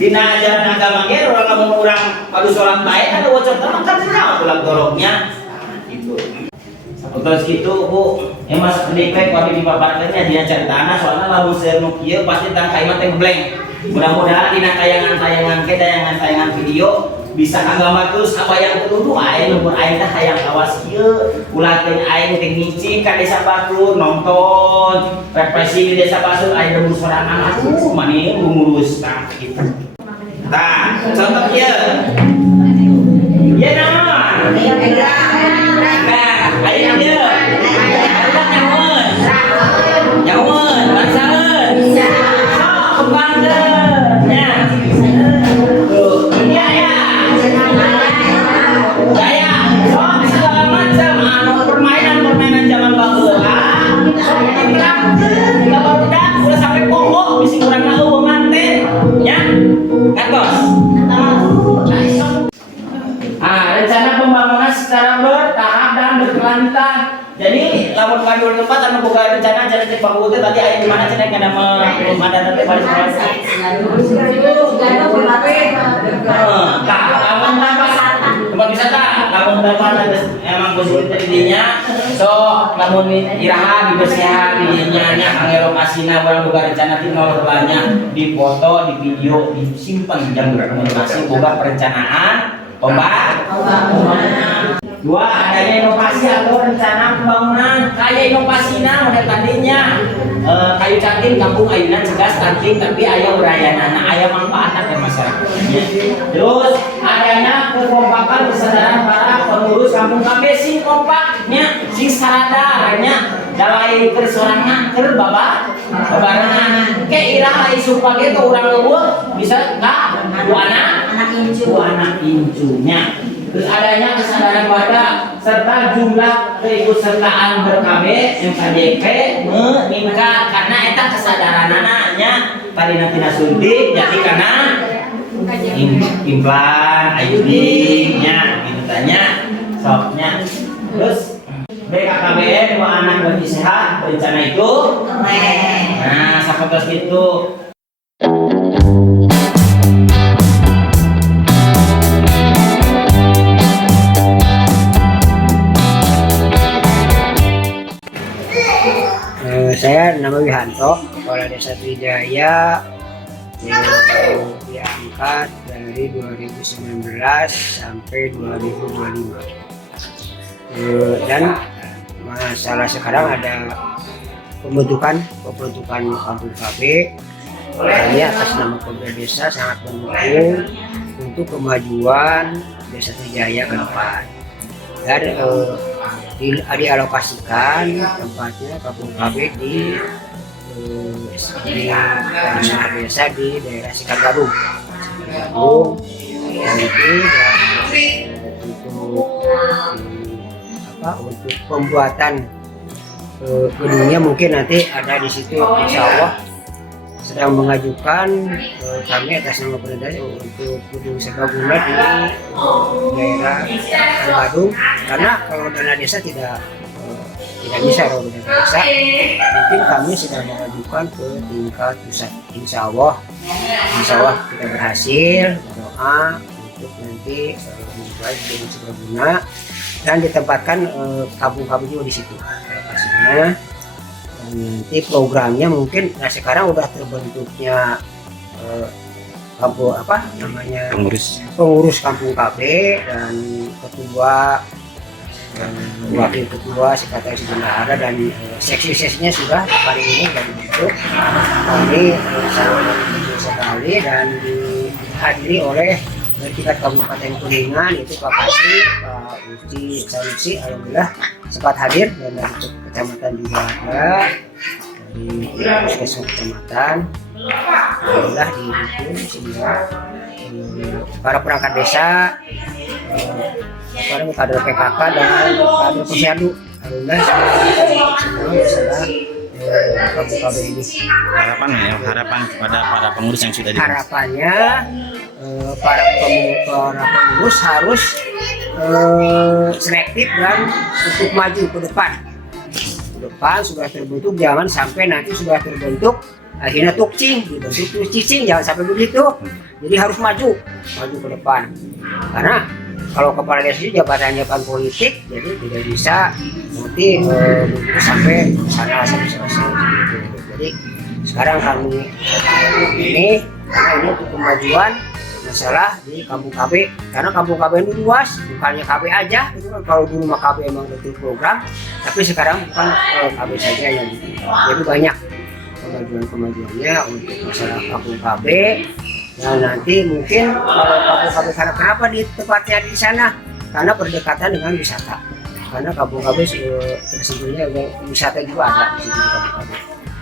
dina ajaran agama ge urang lamun urang padu salat bae ada wocor mah kan nyawa ulang toroknya gitu. Terus gitu Bu, mas pendektek kami dipaparkannya dina caritana soalnya lamun seueur nu kieu pasti tang kaimat teh ngeblank. Mudah-mudahan dina tayangan video bisa nggambar terus apa yang kudu aing numpun aing teh hayang awas kieu ulah teh aing teh ngicing ka Desa Batur nonton represi di Desa Batur aing demu sorangan aduh mani ngurus tah kitu. Tah contoh kieu ye naon ayeuna dieu nyamun bansaeun kembangkeun nya dunia ya saya sok segala macam anu permainan zaman baheula sok diterapkeun ka barudak udah sampai pokok bisi urang eueuh manten nya kan bos. Rencana pembangunan secara bertahap dan berkelanjutan. Jadi lamun ka dua tempat anu boga rencana jadi teh Bang Uti tadi aya di mana cenah kana pemandangan teh balik balik. Tempat wisata, lamun tempat emang positif tadinya. So lamun iraha dibersihan dinya nya kangge lokasina urang boga rencana ti nol banyak di foto, di video, disimpan jang berkomunikasi boga perencanaan pembangunan. Dua, adanya inovasi atau rencana pembangunan. Kayak inovasinya model tadinya kayu cangking kampung ayunan cegas cangking tapi aya urayana aya manfaatna ke masyarakatnya. Terus adanya kekompakan kesadaran para pengurus kampung KB sing kompaknya sing sadarannya dalai kersorangan keur babarengan ke iraha isu page teh urang leuweung bisa ka anak incunya. Terus adanya kesadaran pada serta jumlah keikutsertaan ber-KB MKJP meningkat karena eta kesadaranana tadi nanti suntik jadi karena implan ayuding nya gitu tanya soknya. Terus BKKBN dua anak bagi sehat berencana itu nah sakotos gitu. Saya nama Wihanto, Kepala Desa Trijaya yang diangkat dari 2019 sampai 2025. Dan masalah sekarang ada pembentukan kampung KB. Ini atas nama Pemerintah Desa sangat mendukung untuk kemajuan Desa Trijaya ke depan. Dan dialokasikan tempatnya kampung KB di desa di daerah Sikargadung nanti untuk pembuatan gedungnya mungkin nanti ada di situ insya Allah sedang mengajukan kami atas nama pemerintah untuk gedung serbaguna di daerah Badung karena kalau dana desa tidak bisa kalau dana desa mungkin kami sedang mengajukan ke tingkat pusat insya Allah kita berhasil berdoa untuk nanti membuat gedung serbaguna dan ditempatkan kampung-kampung juga di situ lokasinya. Nanti programnya mungkin sekarang udah terbentuknya kampung pengurus kampung KB dan ketua dan wakil ketua sekretaris bendahara dan seksi-seksinya sudah hari ini sudah dibentuk. Kami sangat mendukung sekali dan dihadiri oleh dari tingkat Kabupaten Kuningan itu Pak Kasih, Pak Uci Sanusi, alhamdulillah sempat hadir dan dari kecamatan juga ada dari puskesmas kecamatan, alhamdulillah didukung sehingga para perangkat desa, para kader PKK dan kader Posyandu, alhamdulillah semua bersama kampung ini. Harapan kepada para pengurus yang sudah dibentuk. Harapannya para pengurus harus selektif dan untuk maju ke depan. Sudah terbentuk, jangan sampai nanti sudah terbentuk akhirnya tukcing gitu, cicing jangan sampai begitu. Jadi harus maju ke depan. Karena kalau kepala desa itu jabatannya politik, jadi tidak bisa nanti sampai sana sampai selesai gitu. Jadi sekarang kami ini karena ini untuk kemajuan masalah di Kampung KB, karena Kampung KB ini luas, bukannya KB aja itu kan. Kalau dulu mah KB emang betul program, tapi sekarang bukan KB saja yang jadi banyak kemajuannya untuk masalah Kampung KB. Nah nanti mungkin kalau Kampung KB karena kenapa di tempatnya di sana, karena berdekatan dengan wisata, karena Kampung KB sebetulnya wisata juga ada di situ di Kampung KB.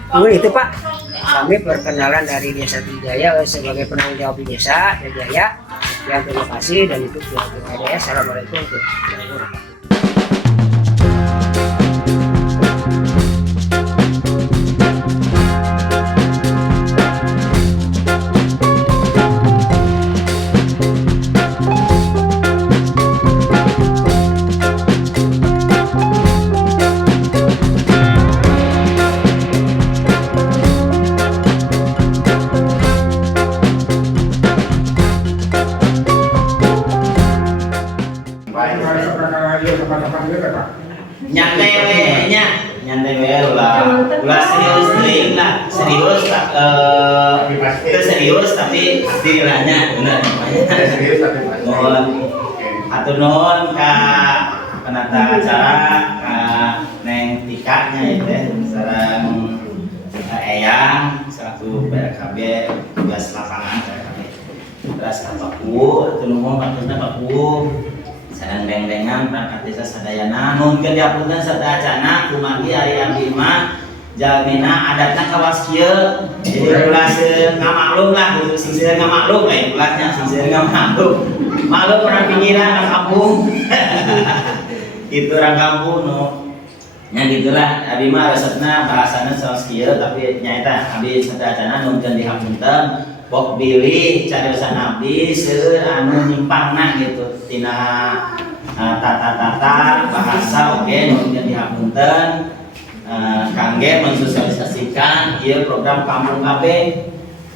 Mungkin itu Pak, kami perkenalan dari Desa Trijaya sebagai penanggung jawab di Desa Trijaya. Yang terima kasih dan itu Trijaya. Assalamualaikum warahmatullahi wabarakatuh. nyantai ulah serius serius tapi dinilainya benar serius tapi atau non ka penata acara ka neng tikanya itu sareng eyang selaku PRKB tugas lapangan PRKB terus Paku atau nuhun patutna Paku sareng deng-dengan perangkat desa sadayana nunkeun diapunten sadayana kumagi ari abdi mah jalmina adatna kawas kieu jadi ulah ngamaklum lah sing seueur ngamaklum lain ulahnya sing seueur ngamaklum maklum orang pinggiran orang kampung itu orang kampung no nya gitulah abdi mah resepna bahasana saos kieu tapi nyaeta abdi sadayana nunkeun dihapunten bok bilih cariosan abdi seueur anu nyimpangna gitu tina tata-tata bahasa oke nunkeun dihapunten kangge mensosialisasikan ieu program Kampung KB.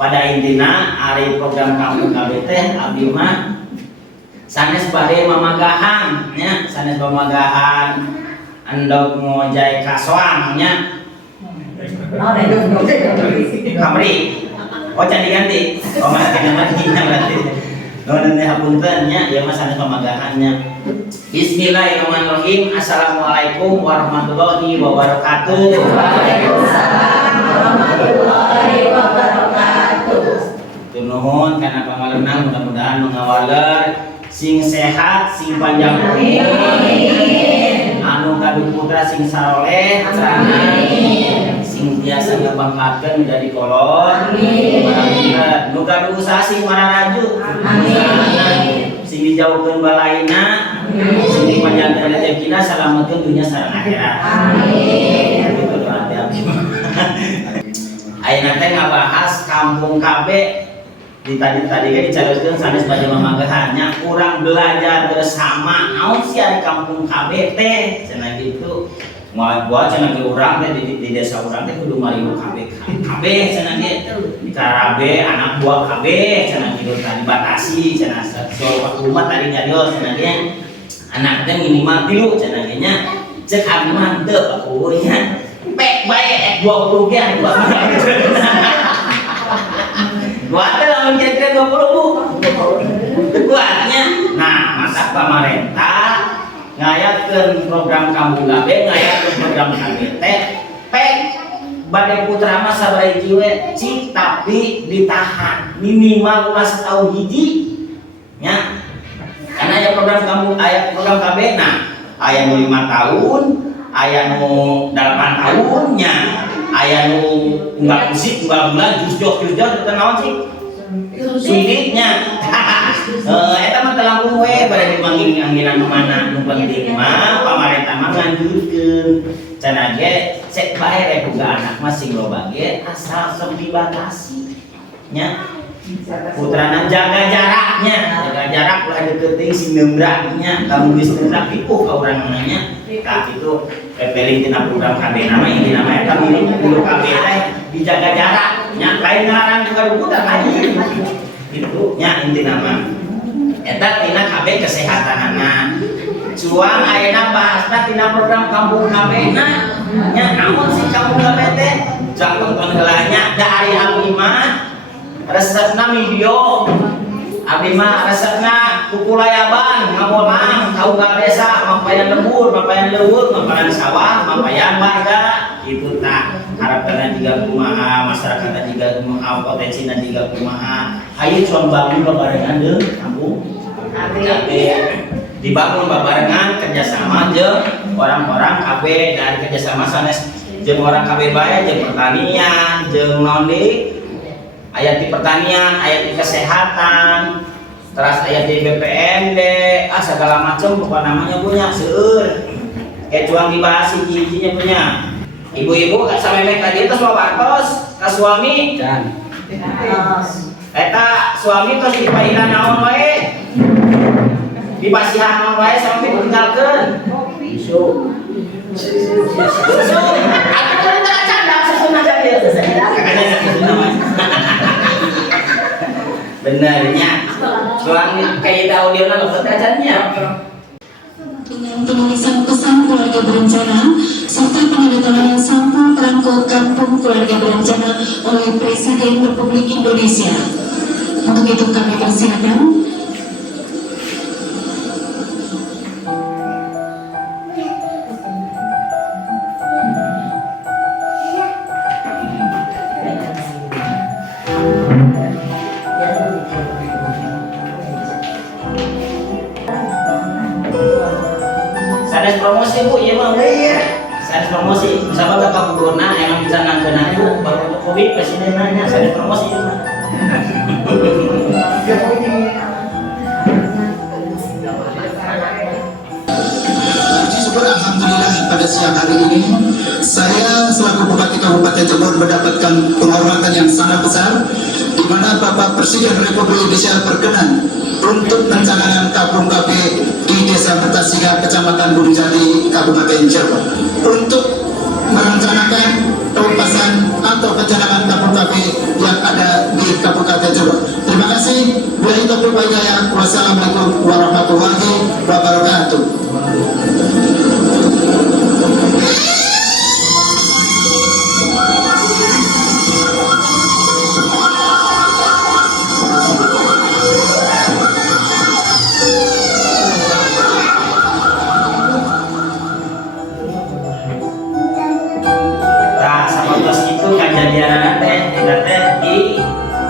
Pada intina ari program Kampung KB teh abdi mah sanes bade mamagahan nya sanes mamagahan endog ngojay kasoang nya kamri. Oh jadi ganti, oh masih namanya berarti. Nanti hapuntennya, ya mas ada pemagahannya. Bismillahirrahmanirrahim. Assalamualaikum warahmatullahi wabarakatuh. Waalaikumsalam warahmatullahi wabarakatuh. Nuhun karena pamalenang mudah-mudahan mengawaler sing sehat, sing panjang umur. Anu kadung putra sing saroleh, sing biasa ngabangkakeun jadi kolor. Amin. Nu gaduh usaha sing mararaju. Amin. Sing dijauhkeun balaina. Sing dipanjangkeun rezekina salametkeun dunya sareng akhirat. Amin. Itu doa abdi. Ayeuna teh ngabahas Kampung KB. Di tadi kan dicaroskeun sanes baja mamagahannya kurang belajar bersama naon sih ari Kampung KB teh cenah gitu. Moal gua cenah ge urang teh di desa urang teh kudu marilu KB cenah ge di Karabe anak buah KB cenah gitu tadi batasi cenah soal waktu umat tadi nyadios cenah ge anak teh minimal 3 cenah ge nya cek abdi mah teu aku nya pek bae 20 ge ari gua gua teh lamun jadi 20 Bu kuatnya nah masa pemerintah ngayatkeun program Kampung KB ngayatkeun program KB teh pek bade putra mah sabaraha we cik tapi ditahan minimal ulah setahun hiji nya karena aya program kampung aya program KB nah aya nu 5 tahun aya nu 8 tahunnya aya nu unggal musik unggal bulan jus-jos teu naon sih suditnya eta mah teu langkung we bade dipanggil angginan nu mana nu penting mah pamarentah mah nganjurkeun cenah ge cek bae rek boga anak mah sing loba ge asal sok dibatasi nya putrana jaga jarak ulah deketing sing neundra nya kamu geus neundra pipuh ka urang nya tah kitu pepeling tina program KB nama ini nama eta milu KB teh dijaga jarak nya lain ngarang juga rubutan lain itu nya inti nama eta tina kabeh kesehatanana cuang ayeuna bahasna tina program kampung kabehna nya namun si kampung kabeh teh jangan penghelanya dari abdi mah resepna video abdi mah resepna kukulayaban ngabolang kauga desa mampayan lembur mampayan leuweung mampayan sawah mampayan warga itu tak harapkan juga kumaha masyarakat juga kumaha potensinya juga kumaha ayo cuan bangun babarengan deh kampung dibangun babarengan kerjasama jeung orang-orang KB dari kerjasama sanes jeung orang KB bae jeung pertanian jeung nondi ayat di pertanian ayat di kesehatan terus ayat di BPMD segala macam apa namanya punya seueur kayak cuang dibahas hiji-hijinya punya ibu-ibu gak sampe mereka dia terus wabatos ke suami dan eta suami terus dipainan naon wae dipasihan naon wae sampai ditinggalkeun susu aku kan tak canda susu naga dia kakaknya susu namanya benernya cuang kayak audio na luput acaranya dengan penulisan pesan keluarga berencana serta penandatanganan sampul perangko kampung keluarga berencana oleh Presiden Republik Indonesia. Untuk itu kami persilakan sanes promosi bu, iya bang. Iya. Sanes promosi, sahabat kakak gubernur emang bisa nangkeun bu, baru covid presiden nanya sanes promosi. Syukur alhamdulillah pada siang hari ini saya selaku Bupati Kabupaten Jember mendapatkan penghormatan yang sangat besar di mana Bapak Presiden Republik Indonesia berkenan untuk mencanangkan kampung KB di Desa Mertasinga, Kecamatan Gunung Kabupaten Cirebon untuk merencanakan pelepasan atau pencanangan kampung KB yang ada di Kabupaten Cirebon. Terima kasih. Wassalamualaikum warahmatullahi wabarakatuh.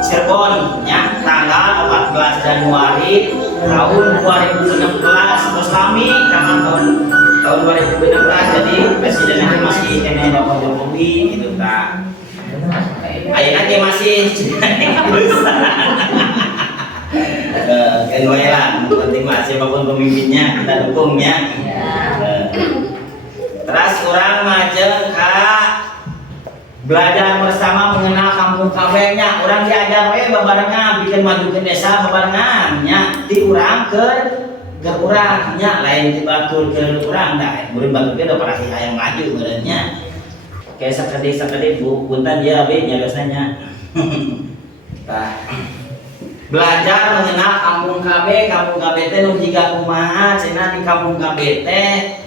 Cirebon ya tanggal 14 Januari tahun 2016 terus kami karena tahun 2016 jadi presidennya masih kene Bapak Jokowi gitu tak ayeuna ge masih kan wae lah penting mah siapapun pemimpinnya kita dukung ya terus orang majeng ka belajar bersama mengenal kampung kabehnya orang diajar we babarengan bikin maju ke desa babarengan nya ti urang ke urang nya lain di batur ke urang dah mun batur ge da parah hayang maju beureunya kayak sakade bu punten dia we nya biasanya tah belajar mengenal kampung kabeh teh nu jiga kumaha cenah di kampung kabeh teh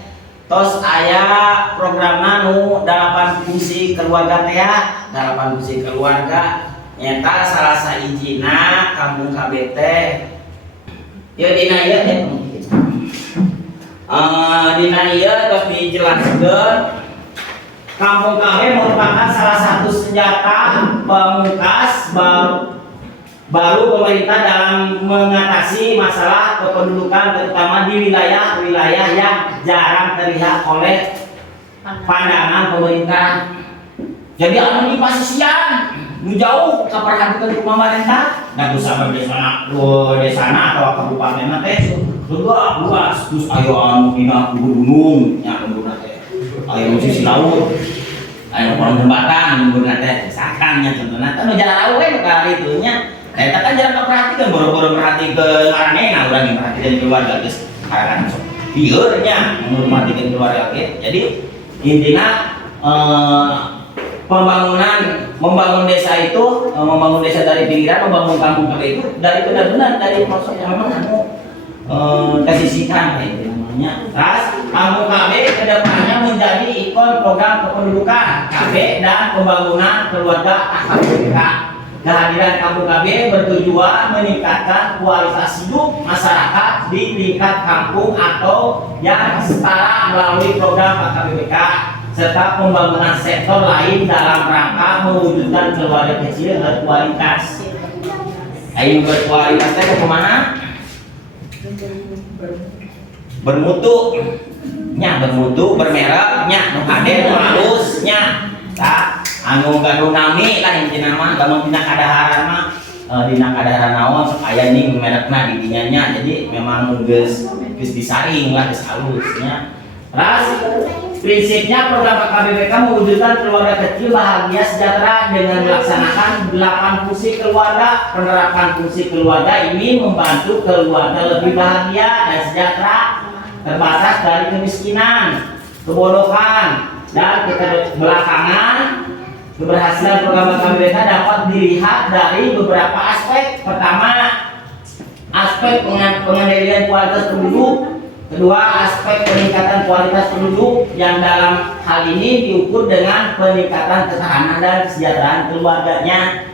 tos aya programna nu 8 fungsi keluarga teh 8 fungsi keluarga nyata salah sahijina kampung KB teh ya dina ieu dina ieu tos dijelaskeun kampung KB merupakan salah satu senjata pamungkas baru pemerintah dalam mengatasi masalah kependudukan terutama di wilayah-wilayah yang jarang terlihat oleh pandangan pemerintah. Jadi anu di pasisian, nu jauh kaperhatikan pemerintah, dan usah desana atau kabupaten teh luas terus ayo anu dina gunung nya gunung teh. Ayo sisi laut. Ayo pohon jembatan gunung teh sakannya contohna teh nu jalan laut we ka itunya. Eta kan jarang perhatikan, boro-boro perhatikan ngaranena urang perhatikan keluarga geus karangan sok. Ieu nya menghormatikan keluarga ge. Jadi intina pembangunan membangun desa itu, membangun desa dari pinggiran, membangun kampung KB itu dari benar-benar dari proses yang memang kesisikan itu namanya. Terus kampung KB kedepannya menjadi ikon program kependudukan KB dan pembangunan keluarga AKBPK. Kehadiran kampung KB bertujuan meningkatkan kualitas hidup masyarakat di tingkat kampung atau yang setara melalui program AKBPK serta pembangunan sektor lain dalam rangka mewujudkan keluarga kecil berkualitas. Ayo berkualitas itu kemana? Bermutu, bermutu, bermerek, nu hadir, nu halus, anu gaduh nami lah intina mah, lamun dina kadaharan mah, dina kadaharan naon sok aya ning merekna di dinya nya, jadi memang geus disaring lah, geus halusnya. Terus prinsipnya program AKBPK mewujudkan keluarga kecil bahagia sejahtera dengan melaksanakan 8 fungsi keluarga. Penerapan fungsi keluarga ini membantu keluarga lebih bahagia dan sejahtera, terbebas dari kemiskinan, kebodohan, dan keterbelakangan. Keberhasilan program AKBPK dapat dilihat dari beberapa aspek. Pertama, aspek pengendalian kualitas penduduk. Kedua, aspek peningkatan kualitas penduduk yang dalam hal ini diukur dengan peningkatan ketahanan dan kesejahteraan keluarganya.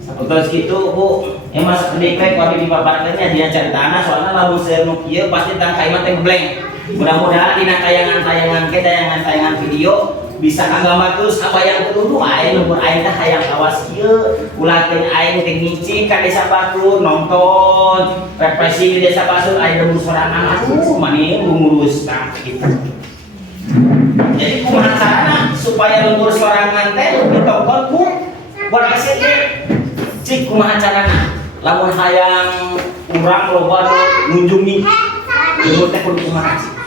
Seperti itu, Bu. Yang masuk pendektek wadi di babatnya dia ceritana soalnya lamun saya nukieu pasti tang kaimat teh blank. Mudah-mudahan dina tayangan video bisa nggambar terus apa yang kudu aing lumpur aing teh hayang awas kieu ulah teh aing teh ngicing ka desa Batur nonton represi di desa Batur aing lembur sorangan aku mani ngurus tah kitu. Jadi kumaha carana supaya lembur sorangan teh ditokon ku buat aset teh cik kumaha carana lamun hayang urang loba ngunjungi lembur teh kudu kumaha sih.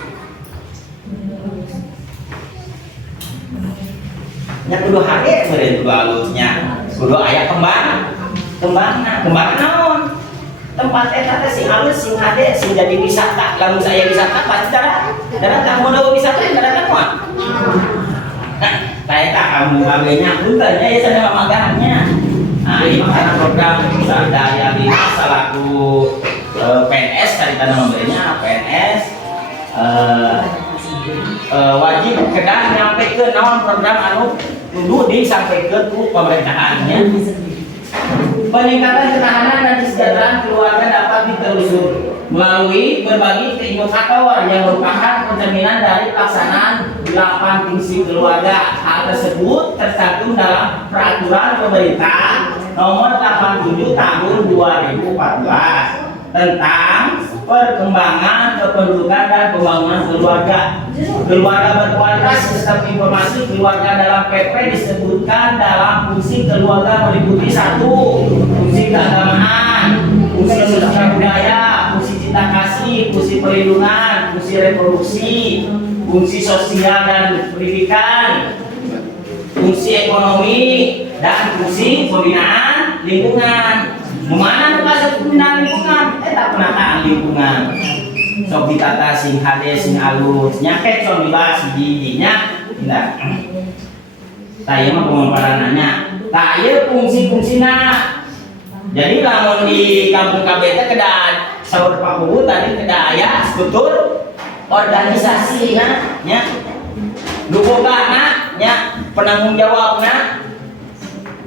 Nya kudu hade meureun kudu halusnya kudu aya kembangna naon tempat eta teh sing halus sing hade sing jadi wisata lamun saya wisata pasti darat mun wisata darat moal nah eta kamu kabehnya punten nya ya sadaya magahnya. Nah ini karena program sadaya bina salaku PNS karita nomornya PNS wajib kedah nyampaikan naon program anu kudu disampaikan ku pemerintahannya. Peningkatan ketahanan dan kesejahteraan keluarga dapat ditelusuri melalui berbagai indikator yang merupakan pencerminan dari pelaksanaan 8 fungsi keluarga. Hal tersebut tercantum dalam peraturan pemerintah nomor 87 tahun 2014 tentang perkembangan kependudukan dan pembangunan keluarga. Keluarga berkualitas. Sistem informasi keluarga dalam PP disebutkan dalam fungsi keluarga meliputi 1. Fungsi keagamaan, fungsi sosial budaya, fungsi cinta kasih, fungsi perlindungan, fungsi reproduksi, fungsi sosial dan pendidikan, fungsi ekonomi, dan fungsi pembinaan lingkungan. Mana nugas pembinaan lingkungan? Tak penataan lingkungan. Sok ditata sing hade sing alus, nyaket sok dibahas giginya. Tidak. Taya mah pemaparanannya. Taya fungsi-fungsina. Jadi lamun di kampung KB teh kedah saur Pak tadi kedah aya struktur organisasinya nya. Dubogana nya penanggung jawabna.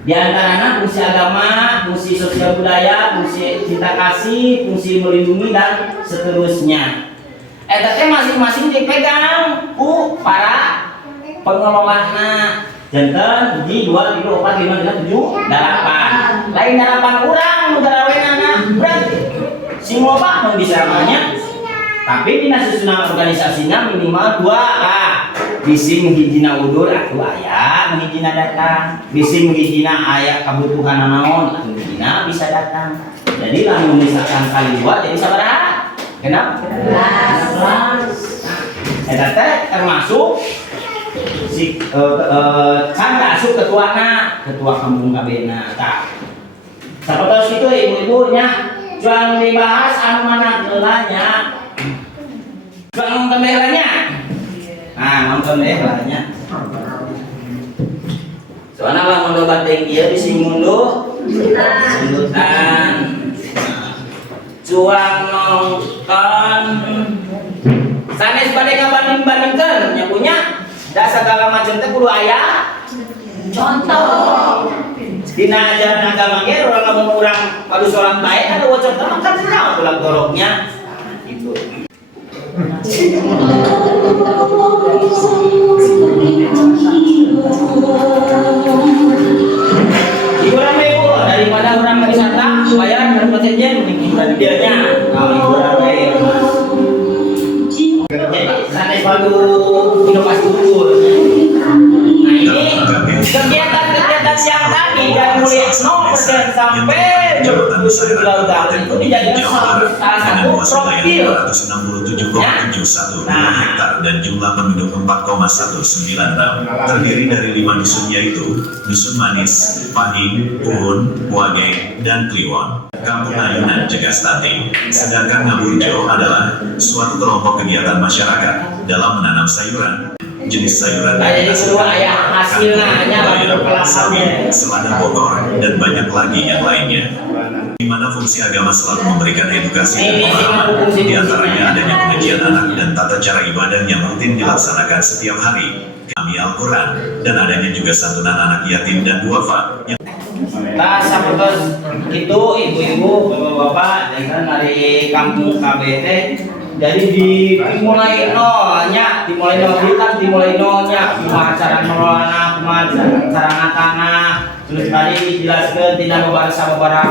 Di antaranya fungsi agama, fungsi sosial budaya, fungsi cinta kasih, fungsi melindungi dan seterusnya. Eta teh masing-masing dipegang ku para pengelolana. Janten 1, 2, 3, 4, 5, 6, 7, 8. Lain 8 urang nu garawenana berarti sing loba mun bisa namanya. Tapi dina susunan organisasinya minimal 2. Bisi menghijina udur atuh aya menghijina datang, bisi menghijina aya kabutuhan naon atuh menghijina bisa datang. Jadi lamun misalkan kali 2 jadi sabaraha? Genep 11. Eta teh termasuk si can asup ketuana, ketua kampung KB-na tah. Sapertos kitu ibu-ibunya jual dibahas anu mana heulanya. Jual nonton daerahnya. Nah, nonton deh lahnya. So soalnya lamun loba teh ieu bisi munduh mundutan cuang nongkon sanes bade ngabanding-bandingkeun nya punya da sagala macam teh kudu aya contoh dina ajaran agama ge urang lamun urang padu salat bae ada contoh mah kan saha ulah goroknya gitu. Hiburan ibu daripada orang wisata bayaran daripada jen mending dianya kalau hiburan baik. Jadi santai baru inovasi dulu. Nah ini kegiatan siang tadi dari mulai 0% sampai 7 lautan itu dijadikan salah satu profil. 267,71 hektar dan jumlah penduduk 4,196 terdiri dari 5 dusun yaitu Dusun Manis, Pahing, Puhun, Wage, dan Kliwon. Kampung Ayunan Jegastati. Sedangkan Ngaburjo adalah suatu kelompok kegiatan masyarakat dalam menanam sayuran. Jenis sayuran Jadi kedua ayah hasilnya hanya sawi, selada Bogor, dan banyak lagi yang lainnya. Di mana fungsi agama selalu memberikan edukasi dan pemahaman, di antaranya adanya pengajian anak dan tata cara ibadah yang rutin dilaksanakan setiap hari, kami Al-Quran, dan adanya juga santunan anak yatim dan duafa. Nah, sahabat itu ibu-ibu, bapak-bapak, dan dari kampung KBT, jadi dimulai nolnya, dimulai nolnya, cara nolnya, cara tanah, terus tadi dijelaskan tidak membahas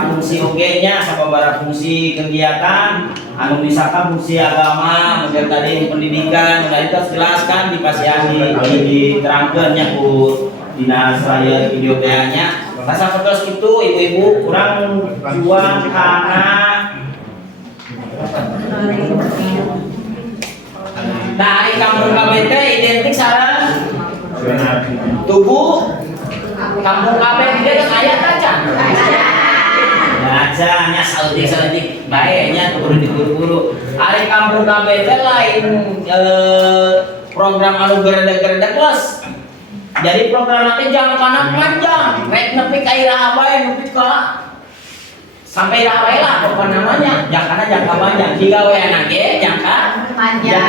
fungsi OG-nya, sababara fungsi kegiatan, anu misalkan fungsi agama, model tadi pendidikan, udah itu jelaskan dipasihan diterangkannya ku dinas raya video nya. Rasa fotos itu ibu-ibu kurang jual karena dari kampung KBT identik sarang tubuh kampung KBT dia kaya aja nya saudik baiknya buru-buru hari kampung KBT lain program anu gereda-gereda plus. Jadi program nanti jangkana panjang, rek nepi ka iraha bae nepi ka sampai iraha bae lah apa namanya, jangka panjang. Digaweana ge jangka panjang,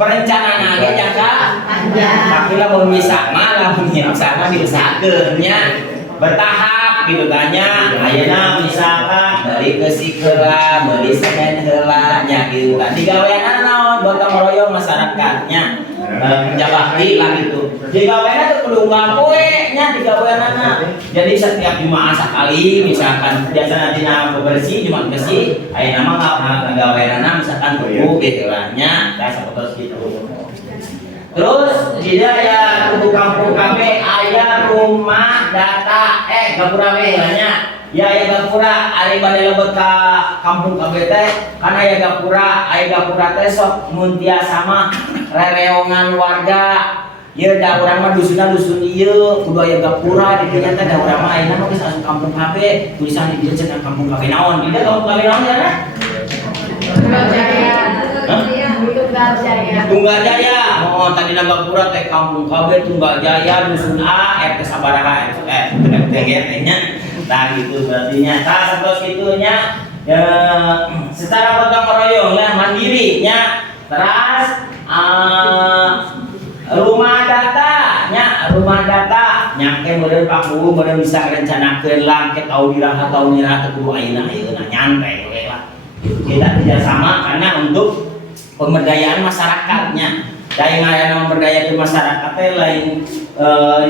perencanaan ge jangka panjang. Tapi lamun bisa mah lamun hiasana diusahakeun nya bertahap gitu tanya. Ayeuna misalkan dari kesik heula, meuli semen heula nya gitu. Digaweana naon gotong royong masyarakatnya. Jabakti lah gitu. Digaweana teh kudu ngapoe nya digaweana. Jadi setiap Jumat sekali misalkan biasana dina bebersih Jumat bersih, ayeuna mah ngagaweana misalkan tubuh gitu lah nya, da sapertos gitu. Terus dia ya kudu kampung kami aya rumah data gapura we nya. Ya aya gapura ari bade lebet ka kampung KBT kan aya gapura teh sok mun tiasa mah rereongan warga. Ieu da urang mah dusun ieu kudu aya gapura di dieu teh da urang mah ayeuna mah geus asup kampung KB tulisan di dieu cenah kampung KB naon di dieu kampung KB naon ya? Tunggal Jaya. Oh tadi gapura teh kampung KB Tunggal Jaya dusun A RT sabaraha RT nya. Nah gitu berarti nya. Tah terus gitunya ya secara gotong royong ya mandiri nya. Terus rumah data nyangke meureun Pak Bu meureun bisa rencanakeun langket audiraha tahun niraha kudu ayeuna nyantai we lah. Kita kerjasama karena untuk pemberdayaan masyarakatnya. Daya ngayana memberdayakeun masyarakat teh lain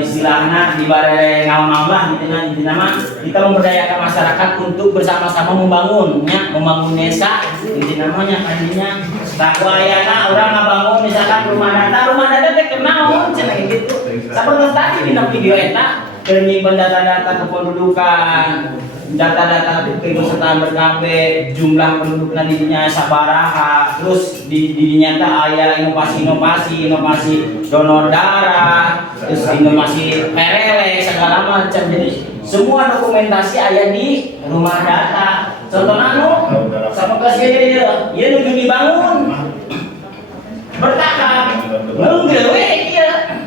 istilahna dibare ngaon-ngaon lah gitu kan intina mah kita memberdayakan masyarakat untuk bersama-sama membangun desa intina mah nya kadinya sakuayana urang ngabangun misalkan rumah data teh kenaon cenah gitu. Sapertos tadi dina video eta keur nyimpen data-data kependudukan, data-data keikutsertaan BKB, jumlah penduduknya di dinya sabaraha, terus di dinya teh aya inovasi donor darah, terus inovasi perele segala macam. Jadi semua dokumentasi aya di rumah data. Contohna nu sapertos ieu nuju dibangun bertahap ngeunggeul we ieu.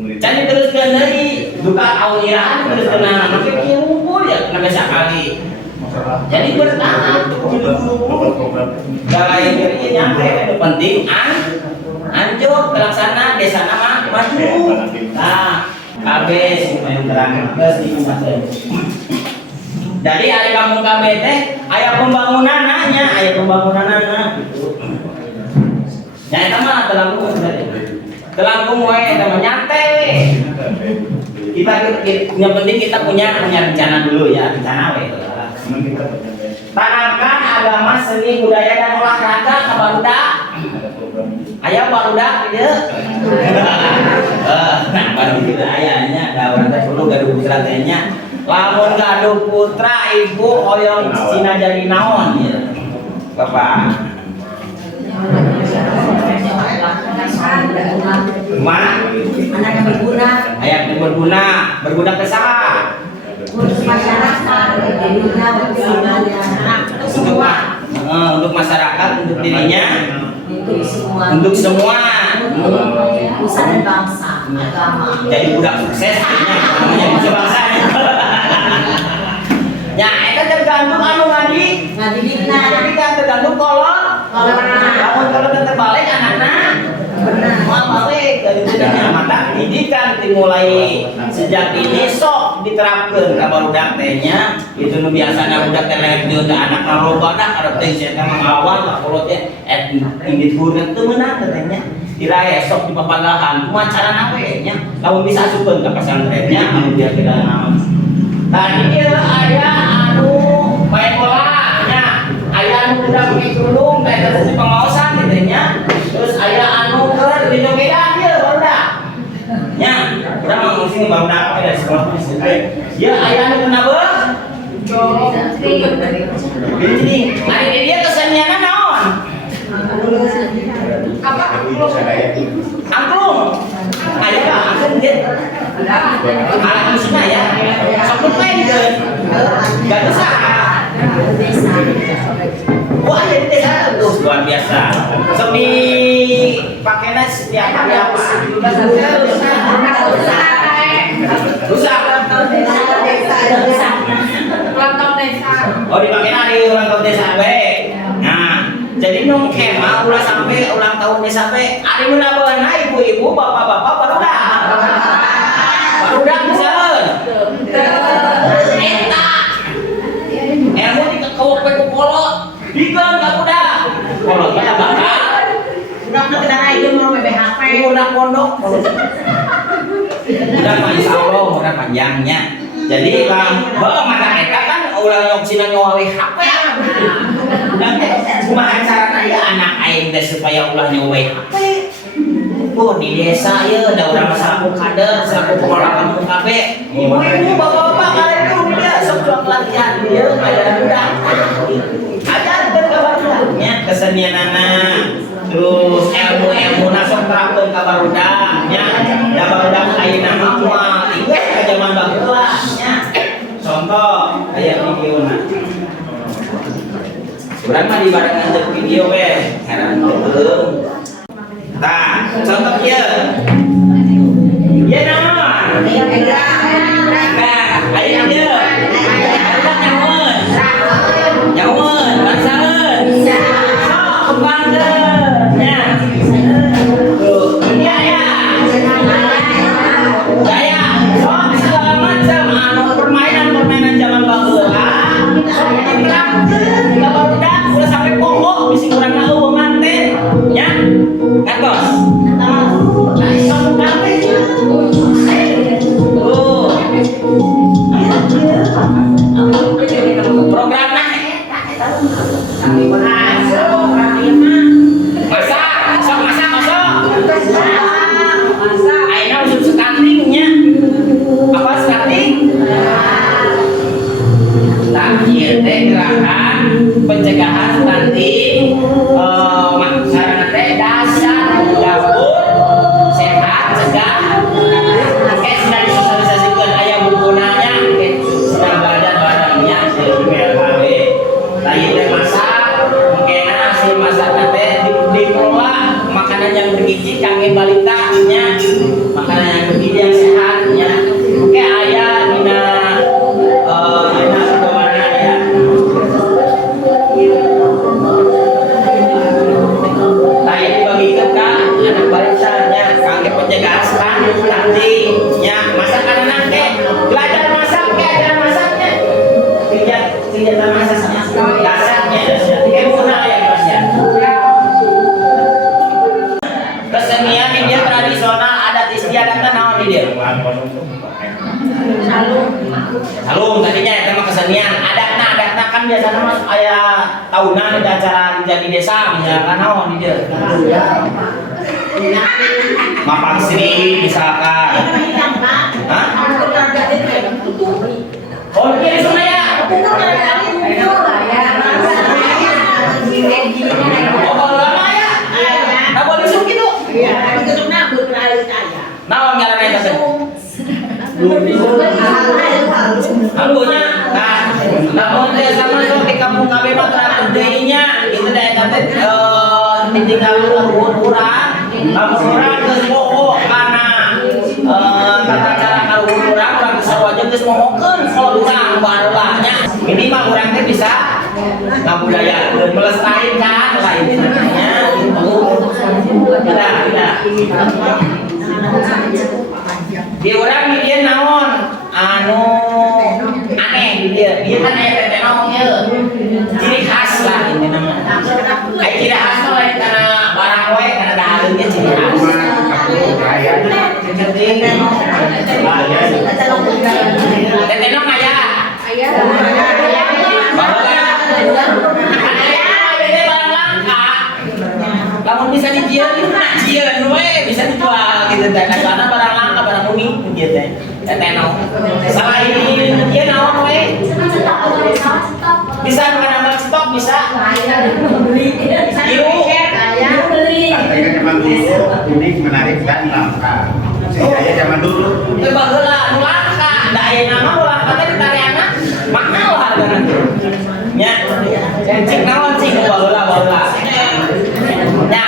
Can diteruskeun deui duka kauniraan terus kena nanti kumpul ya kena sekali. Jadi bertahan galai dirinya nyampe itu penting anjur terlaksana desa nama maju. Nah, habis main terang terus di masuk. Jadi ada kampung KBT, ayah pembangunan nanya, gitu. Ya itu mah telangkung telangkung wae teman nyantai. Kita yang penting kita punya rencana dulu ya, rencana wae. Tanamkan agama, seni, budaya dan olahraga ke barudak. Ayo barudak gitu. Nah baru kita ayahnya, ada perlu gaduh putranya. Lamun gaduh putra ibu hoyong Cina jadi naon ya. Bapak. Mana? Anak yang berguna. Ayat yang berguna ke saha? Untuk masyarakat, dirinya, untuk masyarakat, untuk dirinya, untuk semua, nusa dan bangsa, agama. Jadi budak sukses, namanya bisa bangsa. Ya, itu tergantung anu ngadi. Jadi kan tergantung kolot. Kalau terbalik anak-anak. Mau balik dari jadinya mata pendidikan dimulai sejak ini sok diterapkan ke barudak tehnya itu nu biasana budak teh leung ke anak loba arep teh saya mengawal ka kolotnya inggit budak teu meunang tehnya diraya sok di papagahan kumaha carana we nya lamun bisa asupeun ka pesantrennya anu biar kita naon tadi aya anu main bola nya aya anu budak pakai kerudung teh terus pengaosan gitu nya terus aya anu keur di jogedan ieu barudak nya urang mah musim barudak dari sekolah ya aya anu kena beuh jadi ari dia kesenianna naon apa angklung aya ka angklung dia alat musiknya ya sok main deun gak bisa wah jadi desa tuh luar biasa sepi pakainya setiap hari apa rusak oh dipakai hari ulang tahun desa baik nah jadi nung kema ulah sampai ulang tahun desa baik hari menabahan ibu-ibu bapak-bapak barudak misalnya eta ilmu dikekawak ku kolot dikeun ka budak kolot pada bakal Udah kita itu mau BHP. udah pondok udah insya Allah udah panjangnya jadi bahwa mata mereka kan ulang yang Cina nyawa HP dan kumaha carana ya anak aing teh supaya ulah nyawa HP oh di desa ya ada orang selaku kader selaku pengelola kampung KB ibu-ibu bapak-bapak kalian tuh dia sok pelatihan dia ada budak ajarkan kabarudaknya kesenian anak terus ilmu nasok terapkan kabarudaknya da barudak ayeuna mah moal inget ka zaman baheula nya contoh aya videona urang mah dibarengan jeung video we ngaran teu tah contoh ieu ieu naon nah aya ieu nyamun baksaeun sok kembangkeun nya tuh ini aya saya sok segala macam anu permainan zaman baheula sok diterapkeun ka barudak ulah sampai pokok bisi urang na eueuh manten nya kan bos sok kabeh programna masak sok ayeuna usul stuntingnya apa stunting nah ieu teh gerakan pencegahan stunting sarana teh dasar dapur sehat cegah oke sudah disosialisasikan aya bukunanya sedang badan-badannya di MLKB tadi teh masak kesenian adatna kan biasanya mas aya tahunan ada acara di desa misalkan naon di dieu mapak seni misalkan hah oh iya di sana ya oh lama ya nah boleh suruh gitu naon ngaranna eta teh Alunya, namun dia sama di kampung kami mah terakhirnya itu daerah teh tinggal kurang, kurang ke pokok karena tata cara kalau kurang sewajar geus mohokeun kalau urang barulahnya ini mah urang teh bisa ngabudayakeun melestarikan lain namanya gitu. Tidak. Di orang di dia naon anu aneh di dia kan aya teh naon ciri khas lah ini nama ai ciri khas mah lain kana barang we kana dahareunnya ciri khas tetenong aya lamun bisa dijieun itu mah jieun we bisa dijual gitu teh karena barang langka barang unik gitu teh tenong salah ini dia naon we bisa menambah stok bisa ieu Katanya zaman dulu unik menarik dan langka. Saya zaman dulu. teu baheula nu langka da aya nama nu langka teh ditariana mahal hargana nya cek naon sih nu baheula nya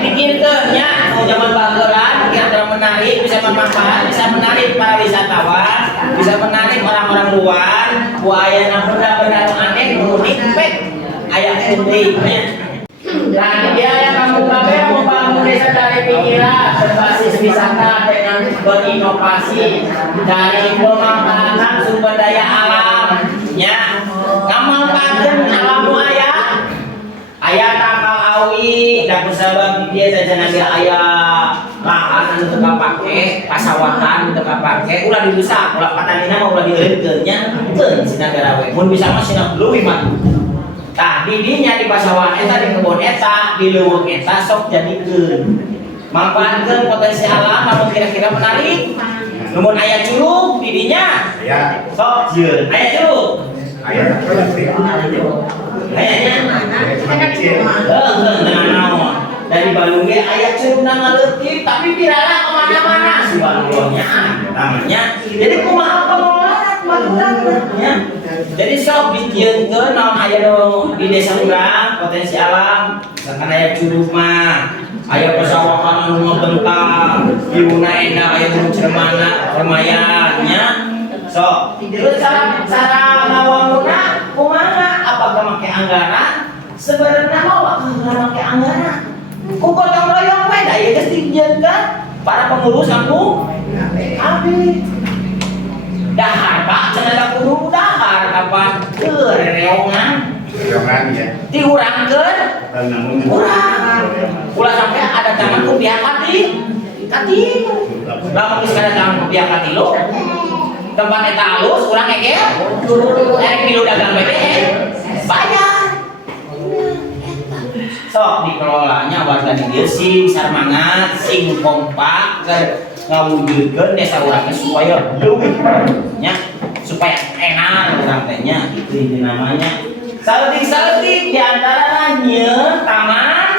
pikirkeun nya nu zaman baheula kira-kira menarik bisa bermanfaat bisa menarik para wisatawan bisa menarik orang-orang luar buayana benda-benda aneh unik pek aya unik nya. Nah, dia yang kampung kabeh membangun desa dari pinggiran berbasis wisata dengan berinovasi dari pemanfaatan sumber daya alam ya ngamanfaatkeun alam nu aya tangkal awi da kusabab dia saja aya lahan anu teu kapake pasawahan teu kapake ulah dirusak ulah patanina mah ulah dieureunkeun nya teu si nagara we mun bisa mah sina leuwih mah tah didinya di pasawahan eta di kebon eta di leuweung eta sok jadikeun manfaatkeun potensi alam lamun kira-kira menarik lamun aya curug didinya Ya, sok jieun aya curug ayah ayahnya kecil. dengan naon dari Bandung ge aya curug nama leutik tapi pirala kemana-mana subhanallahnya namanya jadi kumaha pengelolaannya jadi sok dijieunkeun naon aya di desa urang potensi alam misalkan aya curug mah aya pesawahan anu ngabentang iuna endah aya gunung Cermana lumayan nya sok terus cara ngawaluna kumaha apakah make anggaran sebenarnya mah waktu make anggaran ku gotong royong we da ieu geus dijieunkeun para pengurus kampung abi dahar Pak cenah kudu dahar kapan keur reongan Jangan ya. diurangkeun Namun urang ulah sampai ada tangan ku pihak hati lamun geus kada tangan ku pihak hati lo tempat eta alus urang ngegel dari pilu dagang BBM bayar sok dikelolanya warga di dieu sing sarmangat sing kompak keur ngawujudkeun desa urang supaya leuwih nya supaya enak urang teh nya itu ini namanya saeutik-saeutik di antaranya taman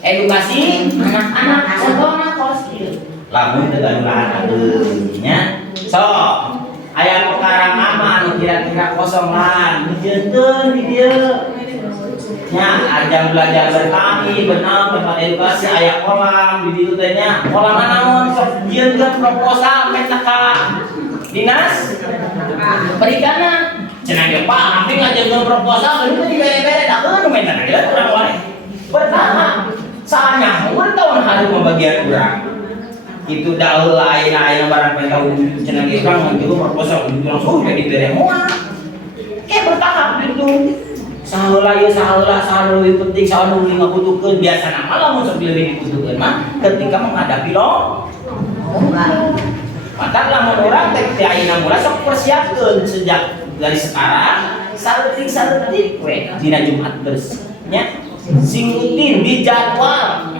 edukasi anak-anak contohna kos ieu lamun teu lahan adeung nya sok aya perkara mama anu kira-kira kosong lahan dijieunkeun di dieu nya ajang belajar bertani benar tempat edukasi aya kolam di dieu teh nya kolam naon sok dijieunkeun proposal menta ka dinas perikanan cenah ge Pak nanti ngajeunkeun proposal itu dibere-bere da keun menta ge urang wae bertahap saanya mun tahun hari pembagian urang itu daul lain barang pentau cenah ge urang mun proposal itu langsung dibere moal kayak bertahap gitu saheula ieu saheula lebih penting saha nu ngabutuhkeun biasana mah lamun sok lebih dibutuhkeun mah ketika menghadapi lomba maka lamun urang teh ayeuna mula sok persiapkeun sejak dari sekarang saeutik we dina Jumat terus nya sing rutin di jadwal.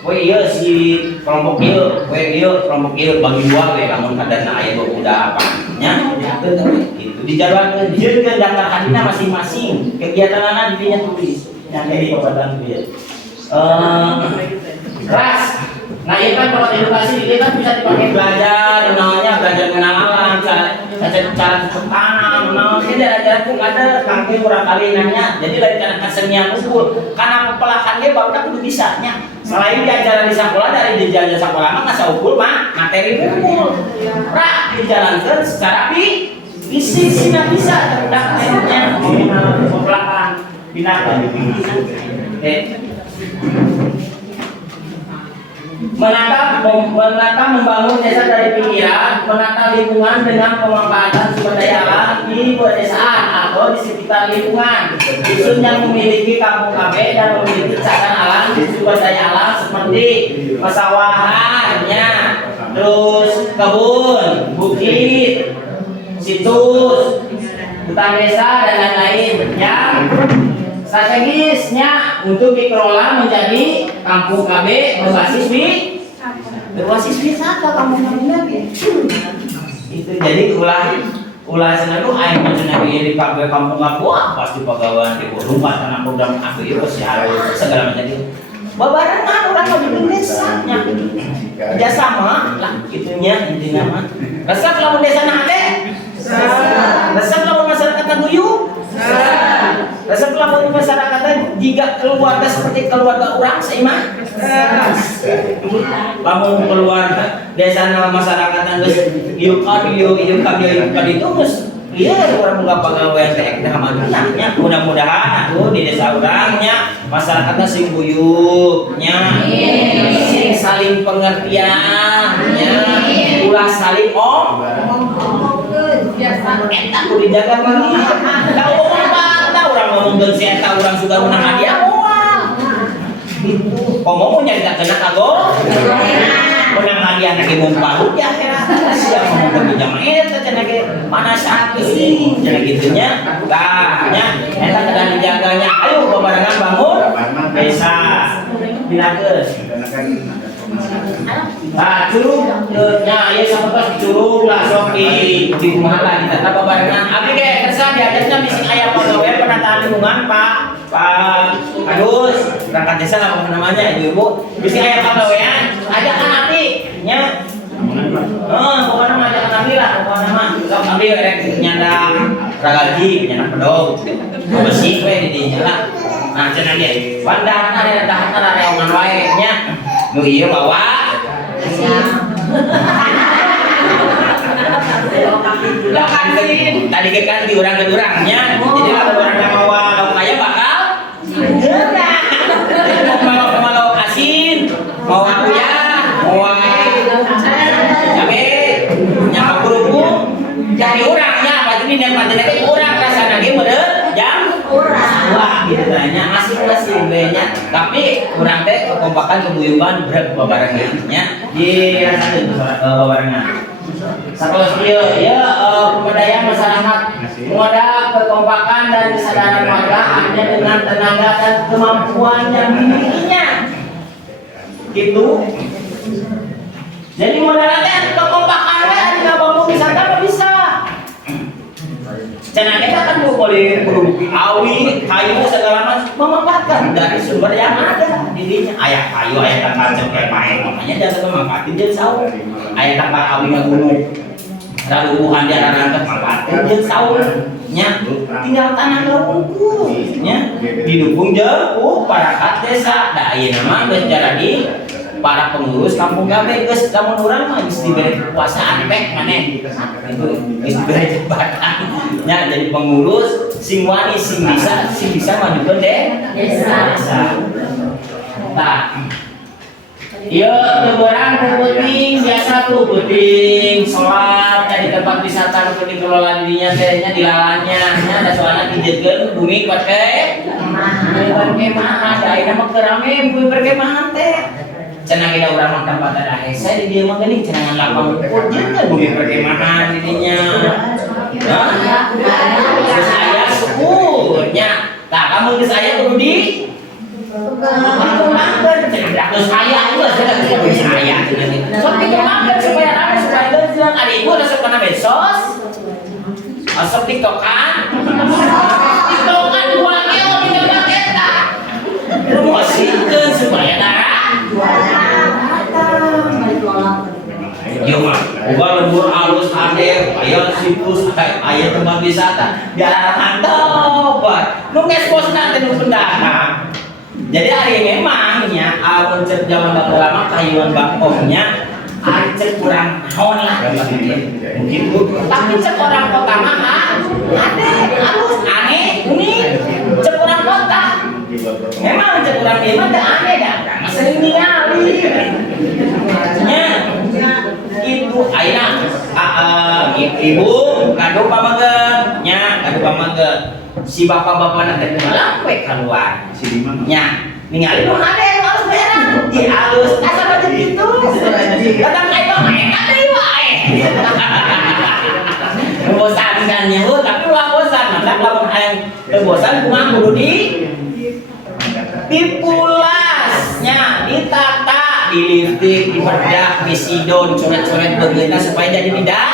We si kelompok kelompok bagi dua we lamun kadarna aya udah apa nya gitu dijadwalkeun jeung daftar hadina masing-masing kegiatanana di dinya tulis nya di pabatan dia kelas. Nah itu kan kalau edukasi ini kan bisa dipakai belajar, namanya belajar mengenal cara tutup tangan, namanya ajaran pun ada kangke kurang kali nanya. Jadi dari cara kesenian ukur, karena pepelakannya baru kudu bisa nya. Selain diajaran di sekolah dari dijalan sekolah mah nggak ukur mah materi ukur, dijalankan secara fisik bisa terdak nya pepelakan binatang. Menata membangun desa dari pinggiran, menata lingkungan dengan pemanfaatan sumber daya alam di pedesaan atau di sekitar lingkungan. Dusun yang memiliki kampung KB dan memiliki cadangan alam di sumber daya alam seperti pesawahannya, terus kebun, bukit, situs, hutan desa dan lain-lain yang strategisnya untuk dikelola menjadi kampung KB berbasis wisata kampung KB itu. Jadi ulah senang aing macam di KB kampung KB wah pasti pegawai di rumah karena program aku itu segala macam itu babarengan orang mau desanya kerjasama lah itunya intinya mah resep lamun desa nate resep lamun masyarakat guyup resep lamun masyarakatnya jika keluarga seperti keluarga orang seimah lamun keluarga desa nama masyarakatnya geus ieu itu geus iya orang boga pegawai teh teh madunya mudah-mudahan atuh di desa urangnya masyarakatnya sing guyup nya sing saling pengertian nya ulah saling eta kudu dijaga mah kalau orang urang ngomongkeun si eta urang sudah menang hadiah moal gitu ngomong nyarita kena kago menang hadiah ge mumpalud ya siap ngomongkeun di jamaah eta cenah ge mana saeuing cenah kitu nya tah nya eta kedah dijaganya ayo babarengan bangun desa bilageus. Nah, curug nya ieu sapertos curug lah sok di rumah lah kita tak babarengan. Abdi ge kersa diajarna bisi aya pegawai penataan lingkungan Pak Agus perangkat desa lah namanya ibu-ibu. Bisi aya pegawaian ajakan abdi nya. Pokoknya mah ajakan abdi lah pokoknya mah. Sok abdi rek nyandang ragaji nyandang pedog. Besi we di dinya lah. Nah cenah ge wandahan ada tahan reongan wae nya. Nu ieu bawa lokasi tadi ke kan di urang ke urangnya jadi kalau orang yang mau lauk kaya bakal mau lauk asin mau uyah mau cabe nyapa kerupuk jadi urangnya pasti ini yang pasti lagi urang rasanya ge meureun jam wah gitu tanya masing-masing nya tapi urang teh kekompakan keguyuban babarengannya dirasakeun babarengan satos ieu pemberdayaan masyarakat modal kekompakan dan kesadaran warga hanya dengan tenaga dan kemampuan yang dimilikinya gitu jadi modalnya teh kekompakan we anu bangun wisata mah bisa cenah kita kan boleh awi, kayu segala macam memanfaatkan dari sumber yang ada di dirinya. Aya kayu, aya tangkal kayak main, makanya jangan memanfaatin jeung saur. Aya tangkal awi nga gunung. Raluhan dia rangkep manfaatin jeung saur. Nya tinggal tanah unggul nya didukung jeung parakat desa. Da ieu mah geus jadi para pengurus kampung KB geus lamun urang mah geus diberi kekuasaan pek maneh itu geus diberi jabatan nya jadi pengurus sing wani sing bisa majukeun desa. Tah ieu teu beurang teu penting biasa tuh penting salat di tempat wisata nu penting kelola dirinya teh nya dilalannya nya da soalna pijeutkeun bumi kuat kemahan da ayeuna mah keur rame bumi perkemahan teh cenah kita orang makan pada dahe saya di dia mah geuning cenah lapang rumput jeung bumi perkemahan didinya. Saya syukurnya. Tah kamu geus aya kudu di dikembangkeun cenah geus aya geus saya sok dikembangkeun supaya rame supaya geus ari ibu resep kana medsos. Asap tiktokan buangnya mau minta kita promosikan supaya iya mah, gua lembur halus ade, aya situs, aya tempat wisata, jalan mantap, nu ngesposna teh nu pendatang. Jadi hari memangnya awal cek zaman lama kayuan bangkongnya ari cek kurang naon lah begitu. Tapi cek orang kota mah ade, halus, aneh, unik, cek orang kota. Memang cek orang dia mah aneh dah, sering ningali. Nya itu ayeuna ibu kado pamageun nya kado pamageun si bapak-bapak teh lampe keluar nya ningali nu ade nu halus beran di halus asa baca kitu datang ayo main ade wae bosan kan nya tapi ulah bosan mantap lamun hayang teu bosan kumaha kudu dipulasnya ditata dilifting, dibedah, disidon, coret-coret bagiannya supaya jadi tidak.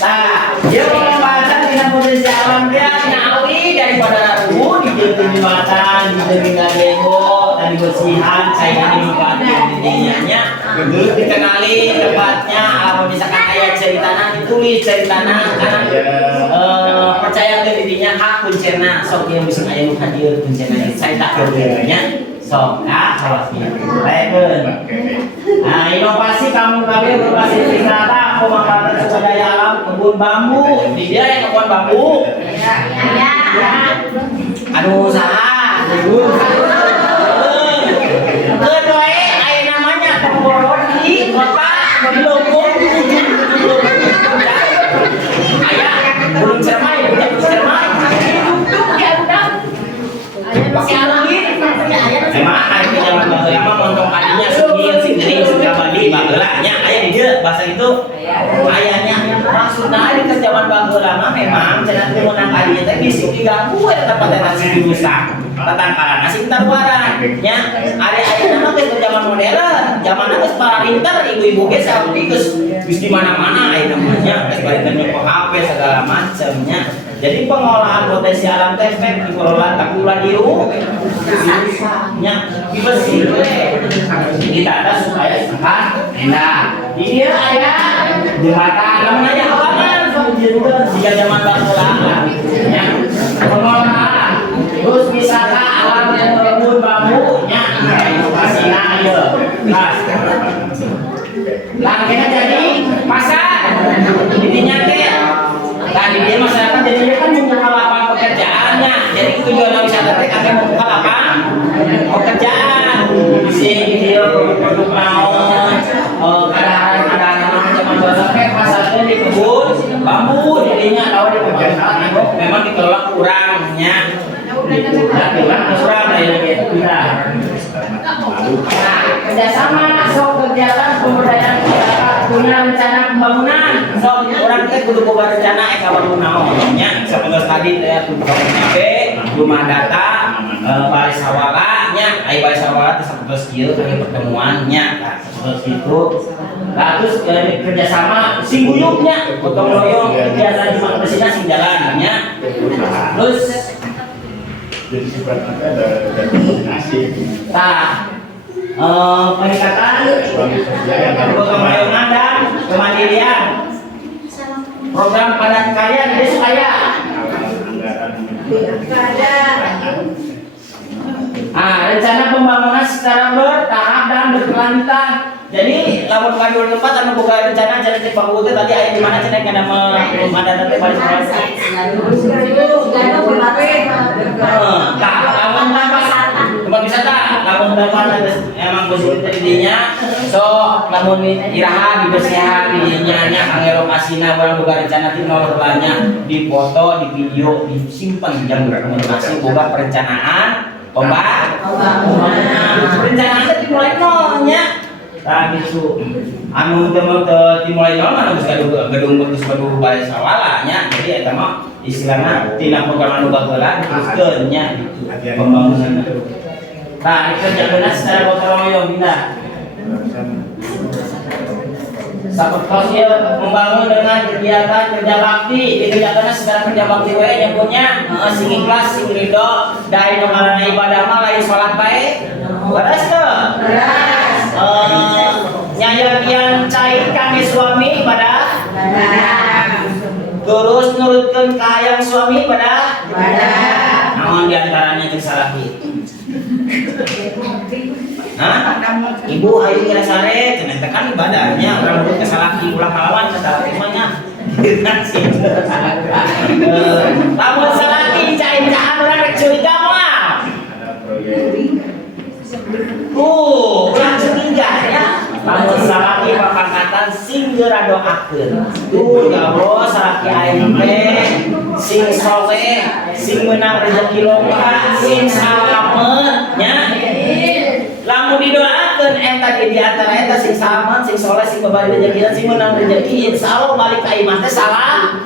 Nah, dia pembahasan dengan Indonesia alam dia nyawi daripada ragu di jembatan, di gadego, tadi bersihan, saya dimanfaatkan didinya. Dulu dikenali tempatnya, kalau misalkan ayat ceritana ditulis ceritana karena percaya ke dirinya hak kuncerna sok yang bisa aya nu hadir kuncerna saya tak kerjanya sok khawatir lain. Nah, inovasi kamu kabeh berbasis wisata pemanfaatan sumber daya alam kebun bambu di dia yang kebun bambu aduh saha kedua aya namanya pemborot di kota Lombok ayah belum cermai duduk ya udah pakai alungin emang ayah zaman lama montong kadinya segini segabadi bagelanya ayah di dia bahasa itu ayahnya maksudnya ayah ke zaman bagelama memang cenah teu meunang kadinya teh bisi diganggu eta tempatna nasi dirusak tatangkalan nasi entar barang nya ade-ade nama geus zaman modern zaman geus parinter ibu-ibu ge saeutik geus di mana-mana aya namanya geus parinter nyoko HP segala macamnya. Jadi pengolahan potensi alam teh dikelola tapi ulah diru nya dibesi ditata supaya sehat enak. Ini aya jembatan namanya awangan sejak zaman baheula nya pengolahan terus wisata alam kebun bambu nya inovasina ieu nah langkahnya jadi pasar intinya teh tadi dia masyarakat jadinya kan membuka lapangan pekerjaannya jadi tujuan wisata teh akan membuka lapangan pekerjaan di sini dia produk naon kadang-kadang zaman bahasa teh pasarnya di kebun bambu jadinya tahu di pekerjaan memang dikelola kurangnya kurang kerjasama sok kegiatan pemberdayaan masyarakat punya rencana pembangunan sok orang kita kudu boga rencana kawan naonnya sapeunggeus tadi teh kudu rumah data balai sawara nya ai balai sawara teh sapeunggeus kieu kali pertemuannya sapeunggeus kitu terus kerjasama sing guyupnya gotong royong kegiatan di Presida sing jalannya terus jadi sifatnya ada koordinasi. Nah, peningkatan gotong royongan dan kemandirian. Program padat karya di desa kaya. Rencana pembangunan secara bertahap dan berkelanjutan. Jadi, lamun kami tempat anu boga rencana jadi cek Bang Uge tadi aya di mana cenah kana belum ada teh balik sekolah. Tempat wisata. lamun teman emang besul tadinya so lamun iraha dibersihan dinya nya kangge lokasina urang boga rencana ti nomor banyak di foto di video disimpen jang berkomunikasi boga perencanaan perencanaan teh dimulai nolnya tah gitu anu teu dimulai nol mana geus gedung geus kudu bae sawala nya jadi eta mah istilahna tina program anu baheula teruskeun nya gitu pembangunan. Nah, itu kerja secara gotong royong kita. Seperti membangun dengan kegiatan kerja bakti, dikerjakan secara kerja bakti we yang punya sing ikhlas, sing ridho, dari nomorana ibadah mah lain sholat baik. Beres tuh. Beres. Nyayagian cai kangge suami ibadah. Terus nurutkeun ka hayang suami ibadah. Namun diantaranya itu salah gitu. Hah? Ibu ayo kira sare, ternyata kan ibadahnya orang nurut kesalaki ulang lawan kesalahan semuanya. Tamu salaki cain-cain orang curiga mah. Ulang curiga ya. Tamu salaki pangkatan sing geura doakeun. Ya bos salaki aing teh sing soleh, sing menang rezeki lomba, sing salamet nya. Lamun didoakeun eta di antara eta sing salamet, sing soleh, sing babari rezeki, sing menang rezeki, insyaallah balik ka imah teh salah.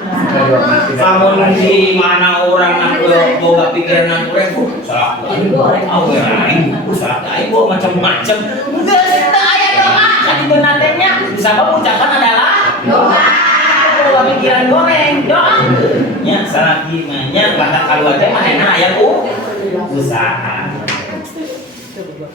Lamun di mana orang nak boga pikiran urang salah. Awe aing salah aing macam-macam. Geus teu aya doa ka dieu natenya. Sabab ucapan adalah doa. Boga pikiran goreng doa. Nya salah gimana batak kaluar teh manehna aya usaha.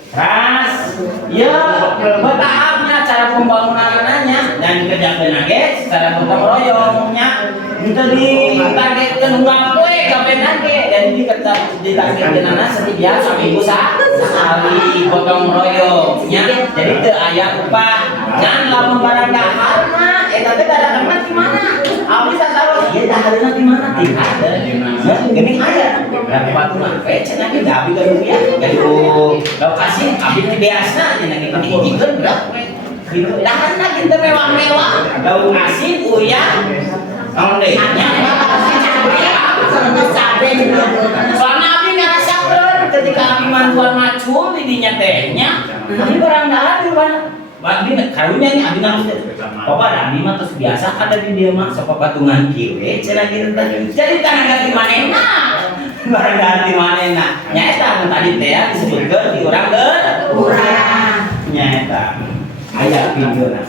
Ras, ya bertahapnya cara pembangunannya dan kerjakan lagi secara gotong royongnya itu ditargetkan unggal kue kapan nanti dan ditargetkan anak seperti biasa ibu sekali gotong royongnya jadi itu ayah upah jangan lamun barang dahar mah tapi ada tempat di mana abis tahu ya daharnya di mana tidak ada gini ayah berapa patungan pecah nanti tapi gaduh ya gaduh lokasi abis biasa nanti pendidikan berapa gitu daharnya kita mewah-mewah daun asin uyah kalau deh soalnya abis ngerasa ketika abis mantuan macul didinya tehnya abis barang dahar di mana Abi karunya nih abi nang papa abi mah terus biasa ada di dia mah sok patungan kieu cenah kieu jadi tanah ganti manehna barang ganti manehna nya eta mun tadi teh ya disebutkeun di urang nya eta aya videona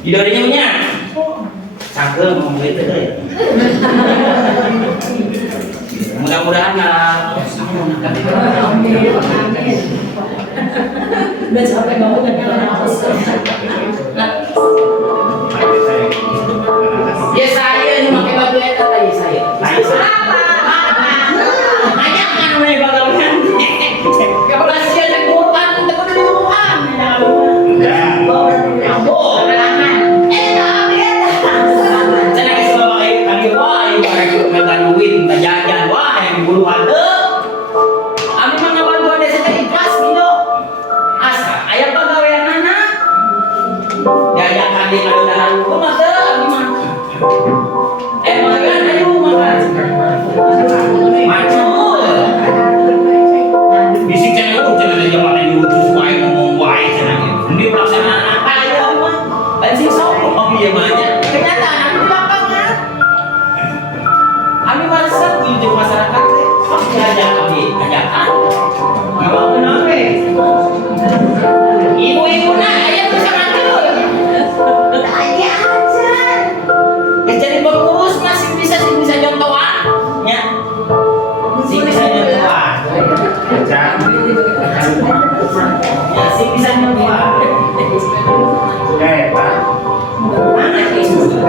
videonya punya cangkeum ngomong gitu deh mudah-mudahan udah capek banget dan kita harus ya saya ini pakai baju eta tadi saya banyak kan we bagaimana keberhasilan dan Quran untuk Quran ya ampun jangan kesel kali wah ibarat minta duit minta jajan wah yang buru ada abi mah ngabantuan desa teh ikhlas gitu asa aya pagawean anak diajak kali ngadodahan kumaha teh abi mah makan ayo makan macul bisi cenah cenah zaman ini utus wae ngomong wae cenah ini pelaksanaan apa ya mah lain sing sok ieu mah nya kenyataan di lapangan abi merasa di masyarakat teh sok diajak ajakan mau kenapa ibu-ibu nah aya bisa ngatur aya aja jadi pengurus masih bisa nyontohan ya sih bisa nyontohan ya sih bisa nyontohan Pak. mana itu ya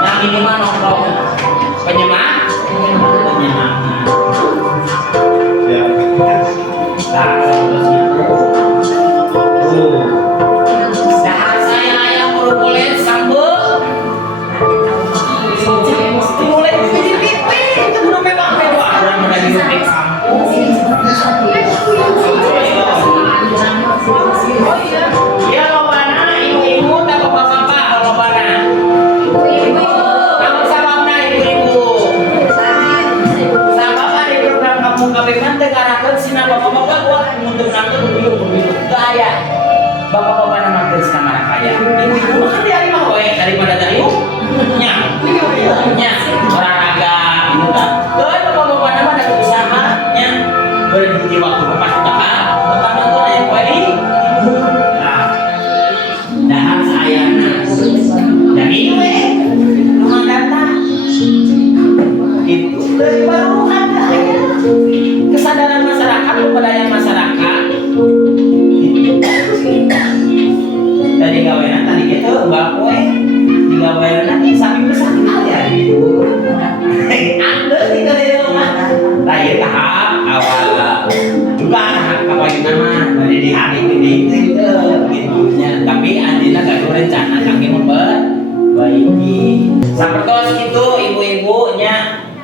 yang ini mah nongkrong penyemangat gawean tadi gitu enggak poe di gawean nanti sapi besar ya gitu ada di rumah lahir tahap awal juga tahap kawain nama dari di hari ini itu gitunya tapi andina gak ada rencana kami memperbaiki sapertos gitu ibu-ibunya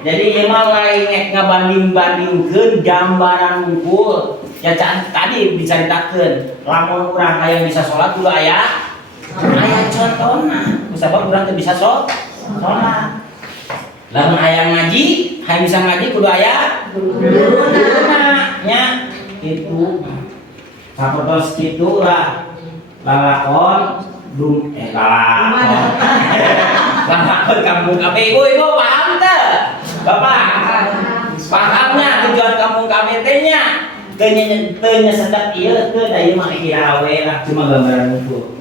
jadi ieu mah lain ngabanding-bandingkeun gambaran unggul ya tadi diceritakeun lamun urang hayang bisa sholat kudu aya contona kusabab urang teu bisa sholat lamun hayang ngaji hayang bisa ngaji kudu aya guruna nya kitu sapertos kitu lah lalakon lalakon kampung kami ibu paham teu Bapak pahamnya tujuan kampung kami teh-nya teu sedap ieu teu da ieu mah kira we lah cuma gambaran unggul.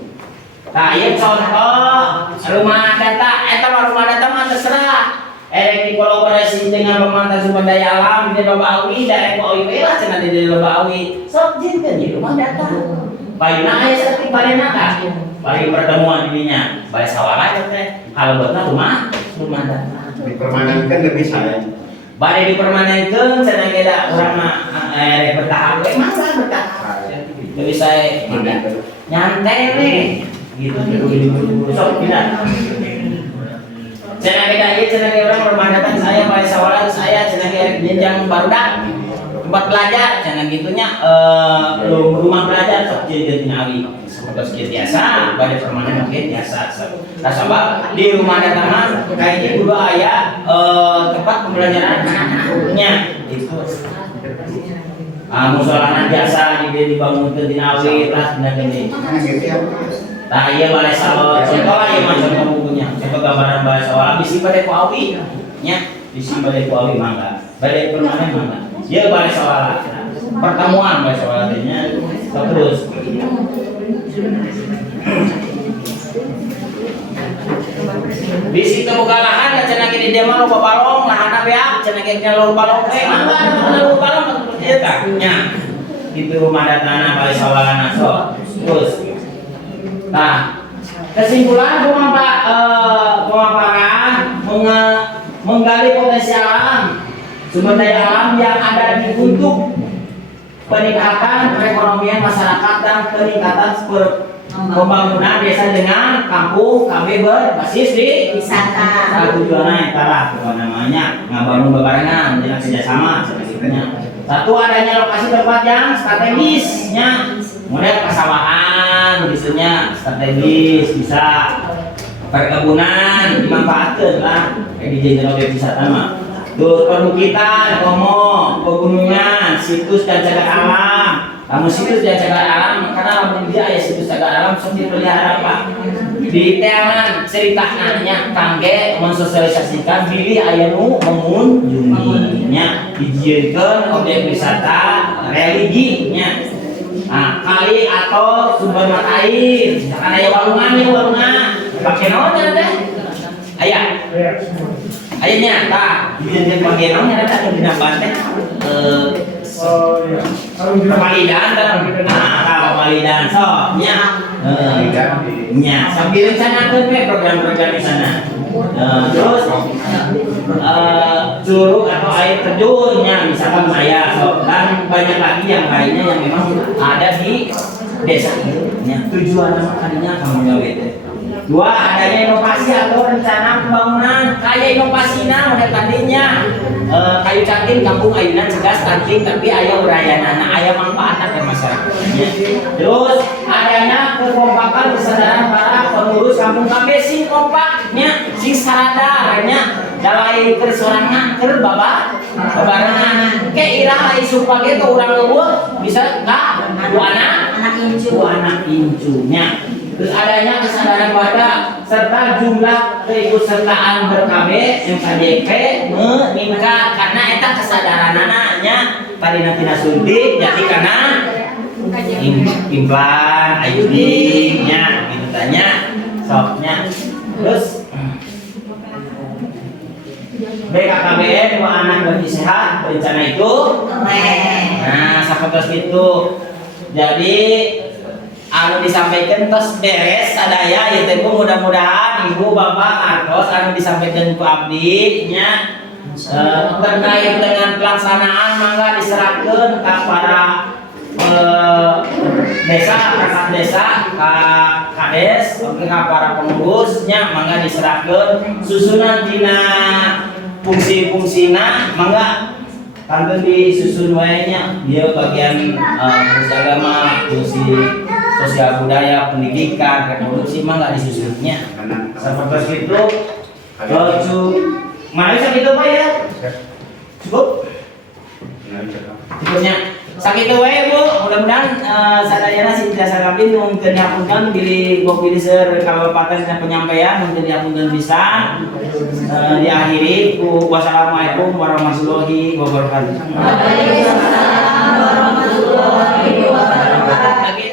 Tah ieu contoh rumah data eta mah rumah data mah terserah erek dikolaborasi dengan pemanfaatan sumber daya alam di loba awi da eko we lah cenah di loba awi sok jinkeun di rumah data. Baina aya saeutik barena tah bari pertemuan dirinya bae sawara teh halebetna rumah data. Dipermanenkan lebih sayang. Bade dipermanenkeun cenah ge da urang mah bertahap we mangga bertahap. Jadi saya nyantai we gitu sok tidak. Cenah ge da ieu cenah ge urang permanenkan saya bae sawara saya cenah ge jenjang barudak tempat belajar cenah gitunya rumah belajar sok jadi awi. Terus biasa, pada permanen mungkin biasa. Nah, sebab di rumah data mah kayaknya kudu aya tempat pembelajaran anak-anaknya itu. Musolana biasa dibangunkeun dina awi lah dina gede. Tah ieu balai sawah, contoh ieu mah contoh bukunya. Contoh gambaran balai sawah bisi bade ku awi nya, bisi bade ku awi mangga. Bade permanen mangga. Ieu balai sawah. Pertemuan balai sawah nya terus di situ boga lahan cenah ge di dieu mah loba balong lahanna beak cenah ge loba balong mangga loba balong ieu tah nya kitu rumah datana balai sawalana sok terus nah kesimpulan pemaparan menggali potensi alam sumber daya alam yang ada di untuk peningkatan perekonomian masyarakat dan peningkatan pembangunan desa dengan kampung kami berbasis di wisata. Tujuannya adalah apa namanya ngabangun bebarengan dengan kerjasama sebenarnya. Satu adanya lokasi tempat yang strategisnya, model persawahan, misalnya strategis bisa perkebunan dimanfaatkan lah kayak di jenderal wisata mah. Terus perbukitan, pegunungan, situs dan cagar alam. Kamu situs dan cagar alam karena dia ya situs cagar alam seperti pelihara Pak. Di teangan ceritanya kangge mensosialisasikan pilih aya nu mengunjunginya dijieunkeun objek wisata religinya. Nah, kali atau sumber mata air, misalkan aya walungan pakai naon teh? Aya. Ayahnya, tak, di bagian ada tak di teh pemalidan, pemalidan, so, nya, sambil rencanakan program-program di sana. Terus curug atau air terjunnya, misalkan saya, so, dan banyak lagi yang lainnya yang memang ada di desa itu. Tujuan kalinya kamu gawe. Dua, adanya inovasi atau rencana pembangunan kayak inovasinya model tadinya kayu cangking kampung ayunan cegas cangking tapi aya urayana aya manfaatna ke masyarakatnya. Terus adanya kekompakan kesadaran para pengurus kampung kami sing kompaknya sing saradarnya dalai kersorangan keur babarengan ke ira isu page teh urang leuweung bisa ka anak incunya. Terus adanya kesadaran pada serta jumlah keikutsertaan berKB MKJP meningkat karena eta kesadaran anaknya tadi nanti suntik jadi karena implan ayudingnya gitu tanya soknya. Terus BKKBN dua anak berarti sehat berencana itu nah sahabat itu jadi anu disampaikan tos beres sadaya ieu teh mudah-mudahan ibu bapak artos anu disampaikan ku abdi nya terkait dengan pelaksanaan mangga diserahkeun ka para desa, perangkat desa, kades, ka para pengurusnya mangga diserahkeun susunan tina fungsi-fungsina mangga kangge disusun wae nya dia bagian fungsi agama, fungsi sosial budaya, pendidikan, reproduksi mangga disusunnya. Seperti itu. Mari sakitu Pak ya. Cukup? Cukupnya. Sakitu wae Bu, mudah-mudahan sadayana si jasa kabin mungkin dihapunten bilih pilih seur kabupaten dan penyampaian mungkin dihapunten bisa diakhiri ku wassalamualaikum warahmatullahi wabarakatuh. Waalaikumsalam warahmatullahi wabarakatuh.